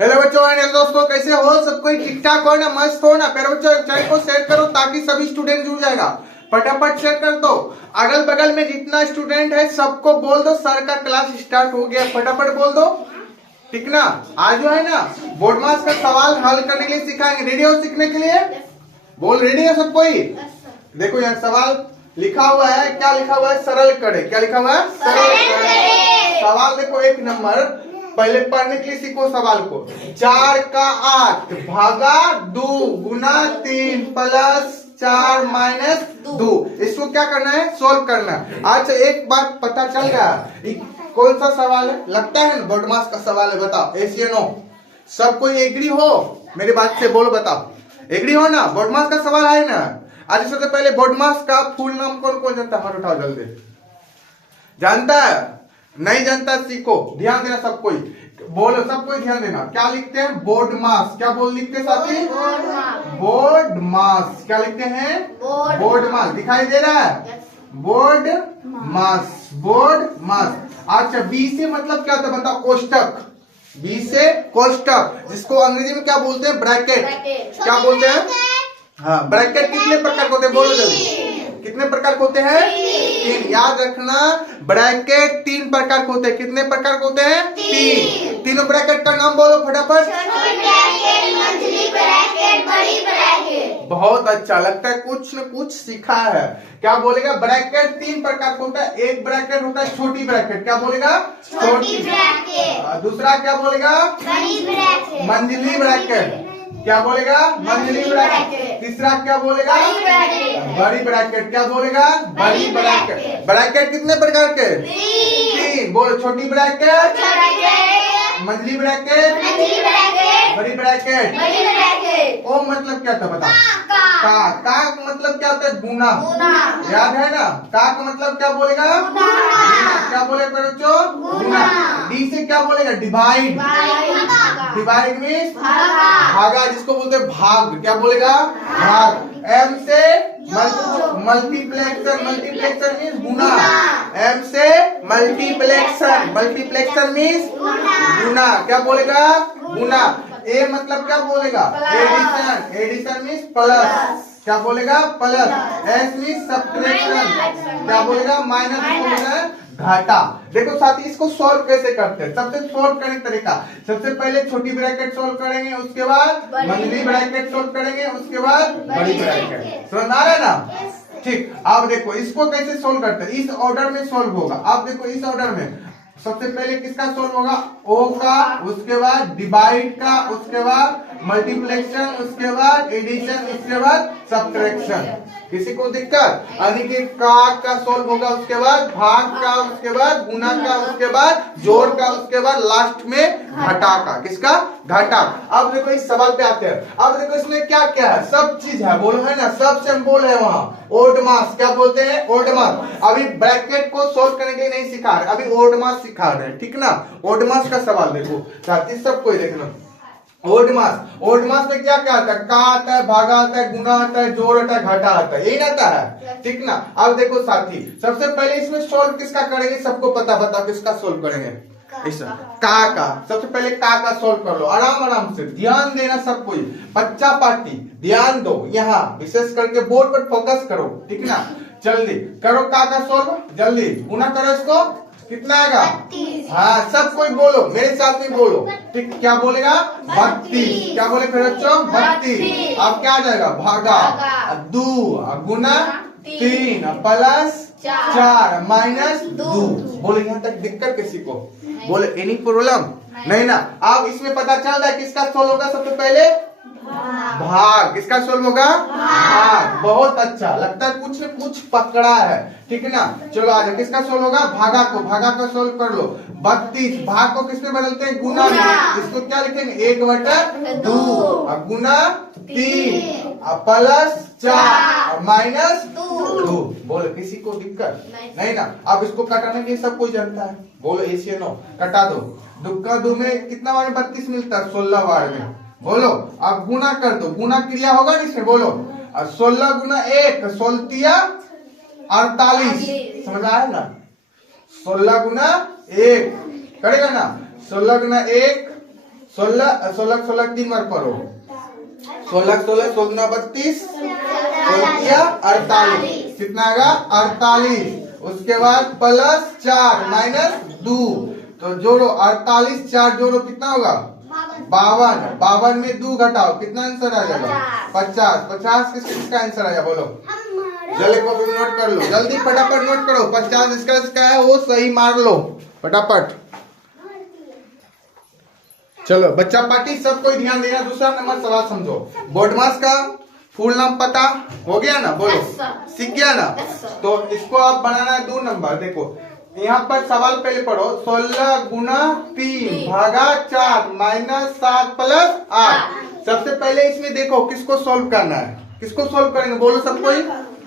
Hello बच्चों and दोस्तों, कैसे हो? सब कोई ठीक ठाक हो ना? मस्त हो ना? प्यारे बच्चों चैनल को शेयर करो ताकि सभी स्टूडेंट जुड़ जाएगा। फटाफट शेयर कर दो। अगल बगल में जितना स्टूडेंट है सबको बोल दो सर का क्लास स्टार्ट हो गया। फटाफट बोल दो, ठीक ना? आज जो है ना बोर्ड मास का सवाल हल करने के लिए सिखाएंगे। रेडी हो सीखने के लिए? बोल रेडी है सब कोई? देखो यहाँ सवाल लिखा हुआ है, क्या लिखा हुआ है? सरल करे। क्या लिखा हुआ है? सरल करे। सवाल देखो 1 नंबर, पहले पढ़ने के लिए सीखो सवाल को। 4 का 8 भागा 2 गुना 3 प्लस 4 माइनस 2। इसको क्या करना है? सोल्व करना है। अच्छा एक बात पता चल गया, कौन सा सवाल है? लगता है ना बोर्ड मास का सवाल है। बताओ एसी नो, सब कोई एग्री हो मेरी बात से? बोलो बताओ, एग्री हो ना? बोर्ड मास का सवाल है ना? आज सबसे पहले बोर्ड मास का फुल नाम कौन कौन जानता है? हाथ उठाओ जल्दी। जानता है? नहीं जानता सीखो, ध्यान देना सब कोई। बोलो सब कोई ध्यान देना। क्या लिखते हैं? बोर्ड मास। क्या बोल लिखते हैं साथी? बोर्ड मास। क्या लिखते हैं? बोर्ड मास। दिखाई दे रहा है? बोर्ड मास, बोर्ड मास। अच्छा बी से मतलब क्या होता है बताओ? कोष्टक। बी से कोष्टक, जिसको अंग्रेजी में क्या बोलते हैं? ब्रैकेट। क्या बोलते हैं? हाँ, ब्रैकेट कितने प्रकार के होते हैं? बोलो जल्दी। कितने प्रकार के होते हैं? 3। याद रखना, ब्रैकेट 3 प्रकार के होते हैं। कितने प्रकार के होते हैं? 3। तीनों ब्रैकेट का नाम बोलो फटाफट। छोटी ब्रैकेट, मंझली ब्रैकेट, बड़ी ब्रैकेट। बहुत अच्छा, लगता है कुछ न कुछ सीखा है। क्या बोलेगा? ब्रैकेट 3 प्रकार का होता है। एक ब्रैकेट होता है छोटी ब्रैकेट। क्या बोलेगा? छोटी ब्रैकेट। दूसरा क्या बोलेगा? बड़ी ब्रैकेट। मंझली ब्रैकेट। क्या बोलेगा? मंझली ब्रैकेट। तीसरा क्या बोलेगा? बड़ी ब्रैकेट। क्या बोलेगा? बड़ी ब्रैकेट। ब्रैकेट कितने प्रकार के? 3। बोलो, छोटी ब्रैकेट, मंझली ब्रैकेट, बड़ी ब्रैकेट। ओ मतलब क्या था बता? का मतलब क्या होता है? गुना। याद है ना? का मतलब क्या बोलेगा? क्या बोले बच्चों? गुना। डी से क्या बोलेगा? डिवाइड। डिवाइड मीन्स भागा, जिसको बोलते हैं भाग। क्या बोलेगा? भाग। एम से मल्टीप्लेक्सर। मल्टीप्लेक्सर मीन्स गुना। एम से मल्टीप्लेक्सर। मल्टीप्लेक्सर मीन्स गुना। क्या बोलेगा? गुना। ए मतलब क्या बोलेगा? एडिशन। Addition means plus. क्या बोलेगा? प्लस। S means subtraction. क्या बोलेगा? माइनस। बोलेगा घाटा। देखो साथी, इसको सॉल्व कैसे करते हैं? सबसे सॉल्व करने का तरीका, सबसे पहले छोटी ब्रैकेट सॉल्व करेंगे, उसके बाद मंझली ब्रैकेट सॉल्व करेंगे, उसके बाद बड़ी ब्रैकेट। समझ आ रहा है ना? ठीक। अब देखो इसको कैसे सॉल्व करते हैं। इस ऑर्डर में सॉल्व होगा। अब देखो इस ऑर्डर में सबसे पहले किसका सॉल्व होगा? ओ का, उसके बाद डिवाइड का, उसके बाद मल्टीप्लेक्शन, उसके बाद एडिशन, उसके बाद सब्ट्रैक्शन। किसी को दिक्कत? यानी कि का सॉल्व होगा, उसके बाद भाग का, उसके बाद गुना का, उसके बाद जोड़ का, उसके बाद लास्ट में घटा का। किसका? घटा। अब देखो इस सवाल पे आते हैं। अब देखो इसमें क्या क्या है? सब चीज है, बोलो है ना? सब सिंबल है वहाँ। ओड मास। क्या बोलते हैं? ओड मास। अभी ब्रैकेट को सोल्व करने के लिए नहीं सिखा रहे, अभी ओड मास सिखा रहे हैं, ठीक ना? ओड मास का सवाल देखो साथी, सबको देखना। ओड मास, ओड मास में क्या क्या आता है? का आता है, भागा आता है, गुना आता है, जोड़ आता है, घटा आता है, यही आता है, ठीक ना? अब देखो साथी, सबसे पहले इसमें सोल्व किसका करेंगे? सबको पता किसका सोल्व करेंगे? इस का सबसे पहले का सोल्व कर लो आराम आराम से। ध्यान देना सब कोई, बच्चा पार्टी ध्यान दो, यहाँ विशेष करके बोर्ड पर फोकस करो, ठीक ना? जल्दी करो का सोल्व, जल्दी गुना करो इसको। कितना आएगा? हाँ सब कोई बोलो, मेरे साथ में बोलो, ठीक? क्या बोलेगा? 32। क्या बोले फिर बच्चों? 32। अब क्या आ जाएगा? भागा 2 गुना 3 प्लस 4 माइनस 2। बोले यहाँ तक दिक्कत किसी को? बोले एनी प्रॉब्लम? नहीं ना? अब इसमें पता चल रहा है किसका सोल्व होगा? सबसे पहले भाग। किसका सोल्व होगा? भाग। बहुत अच्छा, लगता है कुछ न कुछ पकड़ा है, ठीक है ना? चलो आ जाओ, किसका सोल्व होगा? भागा को। भागा का सोल्व कर लो। 32 भाग को किसमें बदलते हैं? गुना में। इसको क्या लिखेंगे? 1/2 गुना 3 प्लस 4 माइनस 2। बोलो किसी को दिक्कत? नहीं ना? अब इसको कटाने के लिए सब कोई जानता है। बोलो एशियन नो, कटा दो। दुक्का 2 में कितना बार 32 मिलता है? 16 बार में। बोलो अब गुना कर दो, गुना क्रिया होगा ना इसमें। बोलो 16 गुना 1 16 48। समझ आया ना? 16 गुना 1 करेगा ना। 16 गुना 1 16 16 16 3 बार पढ़ो। 16 16 16 32 48 कितना आएगा 48। उसके बाद प्लस 4 माइनस 2 तो जोड़ो 48 4 जोड़ो कितना होगा 52। 52 में 2 घटाओ कितना आंसर आ जाएगा 50। 50 किसका आंसर आया बोलो जल्दी कॉपी में नोट कर लो जल्दी फटाफट नोट करो। 50 इसका है वो सही मार लो फटाफट। चलो बच्चा पार्टी सब कोई ध्यान देना। दूसरा नंबर सवाल समझो। बोर्डमास का फुल नाम पता हो गया ना बोलो सीख गया ना। तो इसको आप बनाना है 2 नंबर। देखो यहाँ पर सवाल पहले पढ़ो 16 गुना 3 भागा 4 माइनस 7 प्लस 8। सबसे पहले इसमें देखो किसको सोल्व करना है। किसको सोल्व करेंगे बोलो सब कोई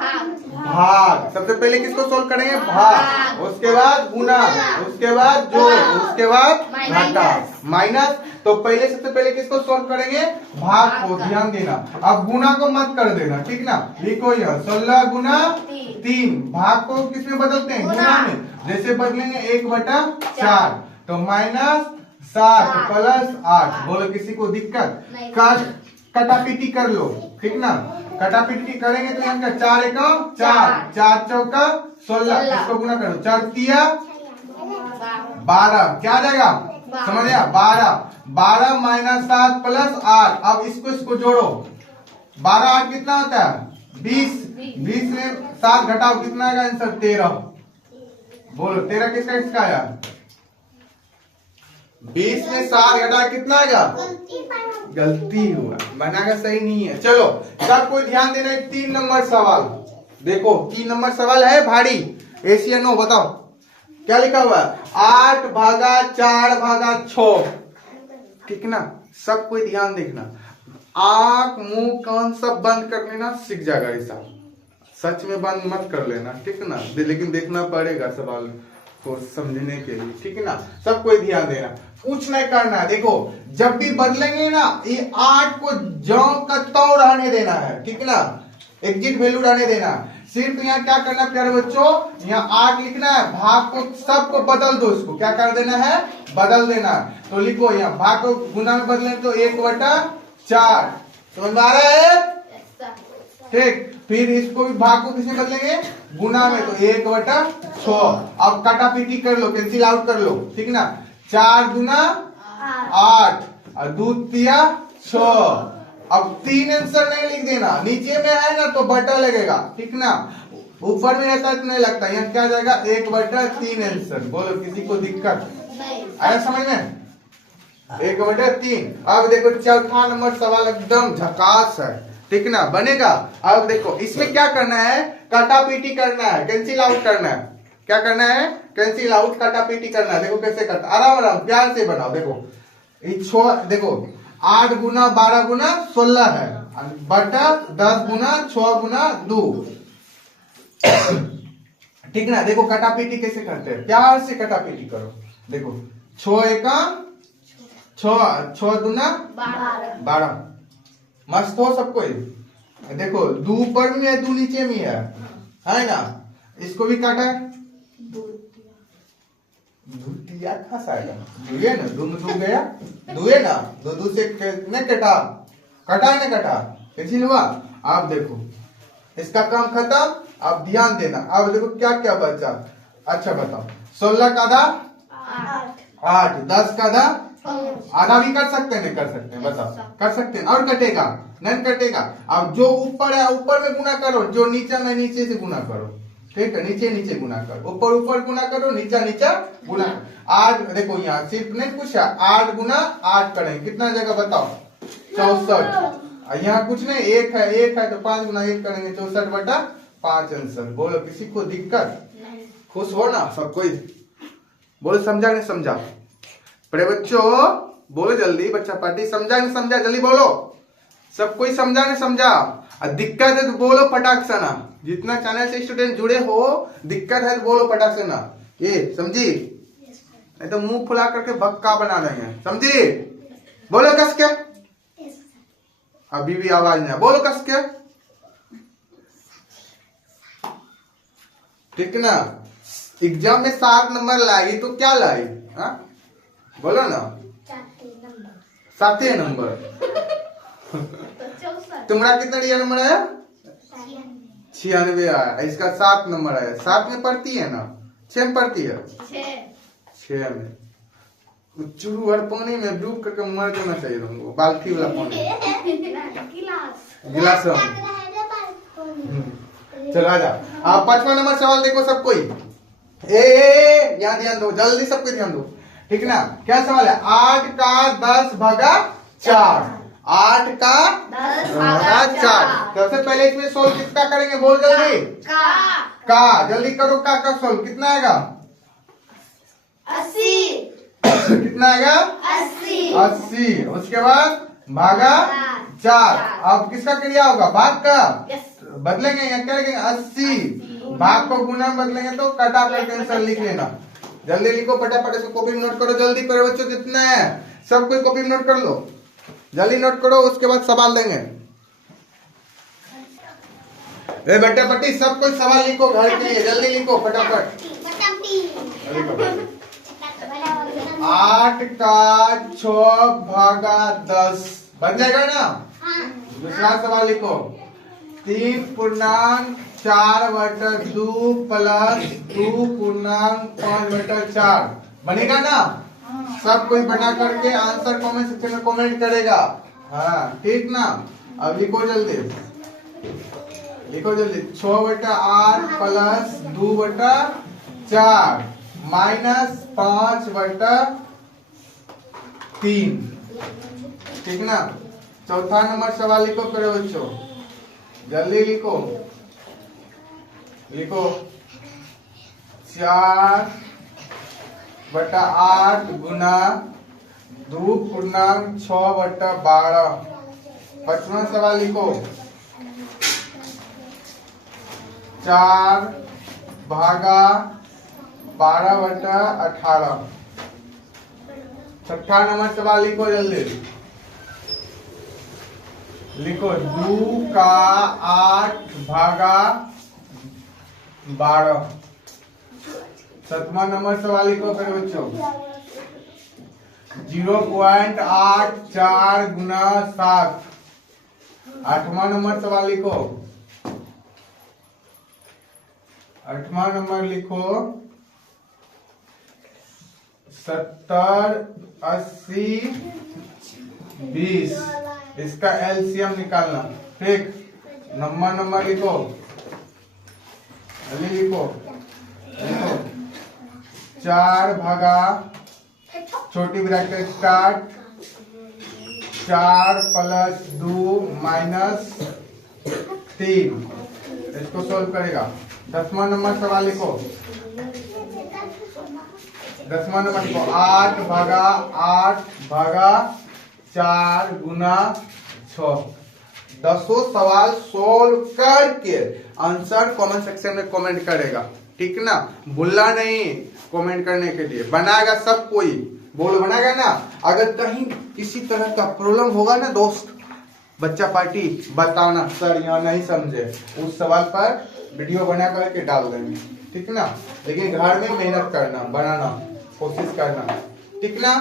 भाग। सबसे पहले किसको सोल्व करेंगे भाग। उसके बाद गुना उसके बाद जोड़ उसके बाद घटा माइनस। तो पहले सबसे पहले किसको सोल्व करेंगे भाग को। ध्यान देना अब गुना को मत कर देना ठीक ना। लिखो यह 16 गुना 3 भाग को किसमें बदलते हैं गुना में। जैसे बदलेंगे 1/4 तो माइनस 7 प्लस 8। बोलो किसी को दिक्कत कटापीटी कर लो ठीक ना। कटापीटी करेंगे तो यहाँ 4 1 4 4 चौका 16 इसको गुना करो 4 तिया 12 क्या आ जाएगा समझ गया 12 माइनस 7 प्लस 8। अब इसको जोड़ो 12 8 कितना होता है 20 में 7 घटाओ कितना आएगा आंसर 13। बोलो 13 किसका आया 20 में 7 घटा कितना आएगा गलती हुआ बनागा सही नहीं है। चलो सब कोई ध्यान देना 3 नंबर सवाल। देखो 3 नंबर सवाल है भारी एशियन नो बताओ क्या लिखा हुआ है 8 भागा 4 भागा 6 ठीक ना। सब कोई ध्यान देखना आंख मुंह कान सब बंद कर लेना सीख जाएगा ऐसा। सच में बंद मत कर लेना ठीक ना लेकिन देखना पड़ेगा सवाल को समझने के लिए ठीक है ना। सब कोई ध्यान देना कुछ नहीं करना। देखो जब भी बदलेंगे ना ये 8 को ज्यों का त्यों रहने देना है ठीक ना। एग्जिट वैल्यू रहने देना। सिर्फ यहाँ क्या करना प्यारे बच्चों यहाँ 8 लिखना है भाग को सबको बदल दो। इसको क्या कर देना है बदल देना है। तो लिखो यहाँ भाग को गुना में बदलेंगे तो 1/4 समझ में आ रहा है ठीक। फिर इसको भी भाग को किसमें बदलेंगे गुना में तो 1/6। अब काटापीटी कर लो कैंसिल आउट कर लो ठीक ना। 4 गुना 8 और 2 तिया 6। अब 3 आंसर नहीं लिख देना नीचे में है ना तो बटा लगेगा ठीक ना। ऊपर में रहता है तो नहीं लगता। यहाँ क्या जाएगा 1/3 आंसर। बोलो किसी को दिक्कत आया समझ में 1/3। अब देखो चौथा नंबर सवाल एकदम झकास है ठीक ना बनेगा। अब देखो इसमें क्या करना है काटापीटी करना है कैंसिल आउट करना है। क्या करना है कैंसिल आउट काटापीटी करना है। देखो कैसे करता आराम आराम प्यार से बनाओ। देखो देखो 8 गुना 12 गुना 16 है बटा 10 गुना 6 गुना 2 ठीक ना। देखो काटापीटी कैसे करते हैं प्यार से काटापीटी करो। देखो 6 1 6 गुना 12 मस्त हो सबको। देखो 2 ऊपर में है 2 नीचे में है ना। इसको भी काटा है दुतिया कहाँ आएगा दुए ना 2 में 2 गया दुए ना 2 से नहीं कटा कटा है ना कटा कैंसिल हुआ। आप देखो इसका काम खत्म। आप ध्यान देना। अब देखो क्या क्या बचा। अच्छा बताओ 16 का आधा 8 10 का आधा आधा भी कर सकते हैं नहीं कर सकते हैं बताओ कर सकते हैं और कटेगा नहीं कटेगा। अब जो ऊपर है ऊपर में गुना करो जो नीचे में नीचे से गुना करो ठीक है। नीचे नीचे गुना करो ऊपर ऊपर गुना करो नीचा नीचा गुना। 8 देखो यहाँ सिर्फ नहीं पूछा 8 गुना 8 करेंगे कितना जगह बताओ 64। यहाँ कुछ नहीं 1 है तो 5 गुना 1 करेंगे 64/5 आंसर। बोलो किसी को दिक्कत खुश हो ना सब कोई। बोलो समझा नहीं समझा बड़े बच्चों बोलो जल्दी बच्चा पार्टी समझा नहीं समझा जल्दी बोलो। सब कोई समझा नहीं समझा। दिक्कत है तो बोलो फटाक से ना। जितना चैनल से स्टूडेंट जुड़े हो दिक्कत है तो बोलो फटाक से ना। ये समझी नहीं तो मुंह फुला करके भक्का बना रहे हैं समझी। बोलो कस के अभी भी आवाज नहीं बोलो कस के ठीक ना। एग्जाम में 7 नंबर लाई तो क्या लाई बोलो ना। 7 नंबर। तुम्हारा कितना दिया नंबर है? 96 आया। इसका 7 नंबर है। 7 में पढ़ती है ना? 6 में पढ़ती है? 6 में। चूरू और पानी में डूब करके मर जाना चाहिए तुमको, बाल्टी वाला पानी, गिलास में। चलो आजा। आप 5वां नंबर सवाल देखो सब कोई। यहाँ ध्यान दो, जल्दी सबको ध्यान दो, ठीक ना। क्या सवाल है? 8 का 10 भागा 4। 8 का 10 भागा 4। सबसे पहले इसमें सोल्व किसका करेंगे? बोल जल्दी। का जल्दी करो। का सोल्व कितना आएगा? 80। कितना आएगा? 80। उसके बाद भागा 4। अब किसका क्रिया होगा? भाग का बदलेंगे या क्या लिखेंगे? 80। भाग को गुना बदलेंगे तो कटा करके आंसर लिख लेना। जल्दी लिखो फटाफट, इसको कॉपी में नोट करो। जल्दी करो बच्चों, कितना है सब कोई कॉपी में नोट कर लो। जल्दी नोट करो, उसके बाद सवाल देंगे। बेटा बट्टी सब कोई सवाल लिखो घर के लिए। जल्दी लिखो फटाफट। 8 का 6 भागा 10 बन जाएगा ना? दूसरा सवाल लिखो। 3.4/2 प्लस 2.5/4 बनेगा ना? सब कोई बना करके आंसर कमेंट सेक्शन में कमेंट करेगा। हाँ ठीक ना। अब लिखो जल्दी, लिखो जल्दी। 6/8 प्लस 2/4 माइनस 5/3, ठीक ना। चौथा नंबर सवाल लिखो मेरे बच्चों, जल्दी लिखो। लिखो 4/8 गुना 2.6/12। 5वां सवाल लिखो 4 भागा 12/18। 6ठा नंबर सवाल लिखो जल्दी। लिखो 2 का 8 भागा 12। 7वां नंबर सवाल लिखो मेरे बच्चों 0.84 गुना 7। 8वां नंबर सवाल लिखो। 8वां नंबर लिखो 70, 80, 20। इसका एलसीएम निकालना, ठीक। 9वां नंबर लिखो, जल्दी लिखो। 4 भागा छोटी ब्रैकेट स्टार्ट 4 प्लस 2 माइनस 3। इसको सोल्व करेगा। 10वां नंबर सवाल लिखो। 10वां नंबर लिखो 8 भागा 4 गुना 6। 10 सवाल सोल्व करके आंसर कमेंट सेक्शन में कमेंट करेगा, ठीक ना। भूलना नहीं कमेंट करने के लिए। बनाएगा सब कोई, बोल बनाएगा ना। अगर कहीं किसी तरह का प्रॉब्लम होगा ना दोस्त, बच्चा पार्टी बताना सर यहाँ नहीं समझे, उस सवाल पर वीडियो बना करके डाल देंगे, ठीक ना। लेकिन घर में मेहनत करना, बनाना कोशिश करना, ठीक ना।